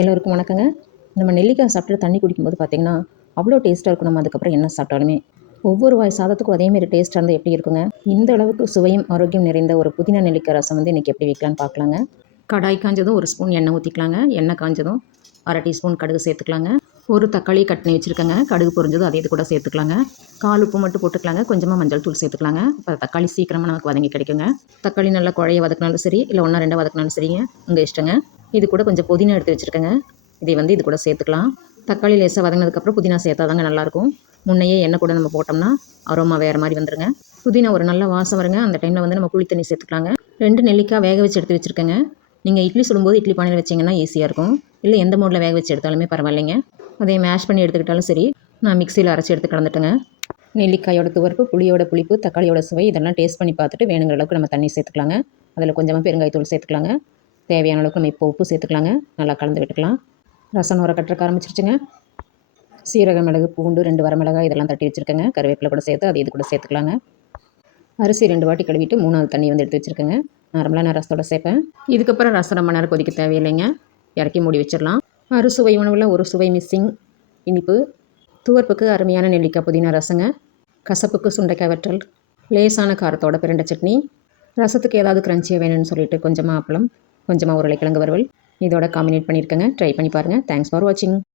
எல்லோருக்கும் வணக்கங்க. நம்ம நெல்லிக்காய் சாப்பிட்டு தண்ணி குடிக்கும்போது பார்த்திங்கன்னா, அவ்வளோ டேஸ்ட்டாக இருக்கும். நம்ம அதுக்கப்புறம் என்ன சாப்பிட்டாலுமே. ஒவ்வொரு வாய் சாதத்துக்கும் அதேமாரி டேஸ்ட்டாக இருந்தால் எப்படி இருக்குங்க? இந்த அளவுக்கு சுவையும் ஆரோக்கியம் நிறைந்த ஒரு புதினா நெல்லிக்காய் ரசம் வந்து இன்றைக்கி எப்படி வைக்கலான்னு பார்க்கலாங்க. கடாய் காஞ்சதும் 1 ஸ்பூன் எண்ணெய் ஊற்றிக்கலாங்க. எண்ணெய் காஞ்சதும் 1/2 டீஸ்பூன் கடுகு சேர்த்துக்கலாங்க. ஒரு தக்காளி கட் பண்ணி வச்சுருக்கேங்க. கடுகு பொரிஞ்சதும் அதே இது கூட சேர்த்துக்கலாங்க. கால் உப்பு மட்டும் போட்டுக்கலாங்க. கொஞ்சமாக மஞ்சள் தூள் சேர்த்துக்கலாங்க. இப்போ தக்காளி சீக்கிரமாக நமக்கு வதங்கி கிடைக்குங்க. தக்காளி நல்லா குழைய வதக்கினாலும் சரி, இல்லை 1 2 வதக்கினாலும் சரிங்க, உங்கள் இஷ்டங்க. இது கூட கொஞ்சம் புதினா எடுத்து வச்சுருக்கேங்க. இதை வந்து இது கூட சேர்த்துக்கலாம். தக்காளி லேசாக வதங்கினதுக்கப்புறம் புதினா சேர்த்தா தாங்க நல்லாயிருக்கும். முன்னையே எண்ணெய் கூட நம்ம போட்டோம்னா அரோமா வேறு மாதிரி வந்துருங்க. புதினா ஒரு நல்ல வாசம் வருங்க. அந்த டைமில் வந்து நம்ம புளி தண்ணி சேர்த்துக்கலாங்க. 2 நெல்லிக்காய் வேக வச்சு எடுத்து வச்சுருக்கேங்க. நீங்கள் இட்லி சுடும்போது இட்லி பானையில் வச்சிங்கன்னா ஈஸியாக இருக்கும். இல்லை எந்த மோடில் வேக வச்சு எடுத்தாலுமே பரவாயில்லைங்க. அதை மேஷ் பண்ணி எடுத்துக்கிட்டாலும் சரி, நான் மிக்சியில் அரைச்சி எடுத்து கலந்துட்டேங்க. நெல்லிக்காயோட துவர்ப்பு, புளியோட புளிப்பு, தக்காளியோட சுவை இதெல்லாம் டேஸ்ட் பண்ணி பார்த்துட்டு வேணுங்கிற அளவுக்கு நம்ம தண்ணி சேர்த்துக்கலாங்க. அதில் கொஞ்சமாக பெருங்காயத்தூள் சேர்த்துக்கலாங்க. தேவையான அளவுக்கு நம்ம இப்போ உப்பு சேர்த்துக்கலாங்க. நல்லா கலந்து விட்டுக்கலாம். ரசம் நுர கட்டுறக்க ஆரம்பிச்சிருச்சுங்க. சீரக மிளகு, பூண்டு, 2 வரமிளகாய் இதெல்லாம் தட்டி வச்சுருக்கேங்க. கருவேப்பிலை கூட சேர்த்து அது இது கூட சேர்த்துக்கலாங்க. அரிசி 2 வாட்டி கழுவிட்டு 3வது தண்ணி வந்து எடுத்து வச்சுருக்கேங்க. நார்மலாக நான் ரசத்தோட சேர்ப்பேன். இதுக்கப்புறம் ரசம் ரொம்ப நேரம் கொதிக்க தேவையில்லைங்க. இறக்கி மூடி வச்சிடலாம். அறுசுவை உணவில் ஒரு சுவை மிஸ்ஸிங். இனிப்பு. துவர்ப்புக்கு அருமையான நெல்லிக்காய் புதினா ரசங்க. கசப்புக்கு சுண்டைக்காய் வற்றல். லேசான காரத்தோட பிரண்டை சட்னி. ரசத்துக்கு ஏதாவது கிரன்ச்சியாக வேணும்னு சொல்லிட்டு கொஞ்சமாக அப்பளம், கொஞ்சமாக உருளைக்கிழங்கு வறுவல் இதோட காம்பினேட் பண்ணியிருக்கேங்க. ட்ரை பண்ணி பாருங்கள். தேங்க்ஸ் ஃபார் வாட்சிங்.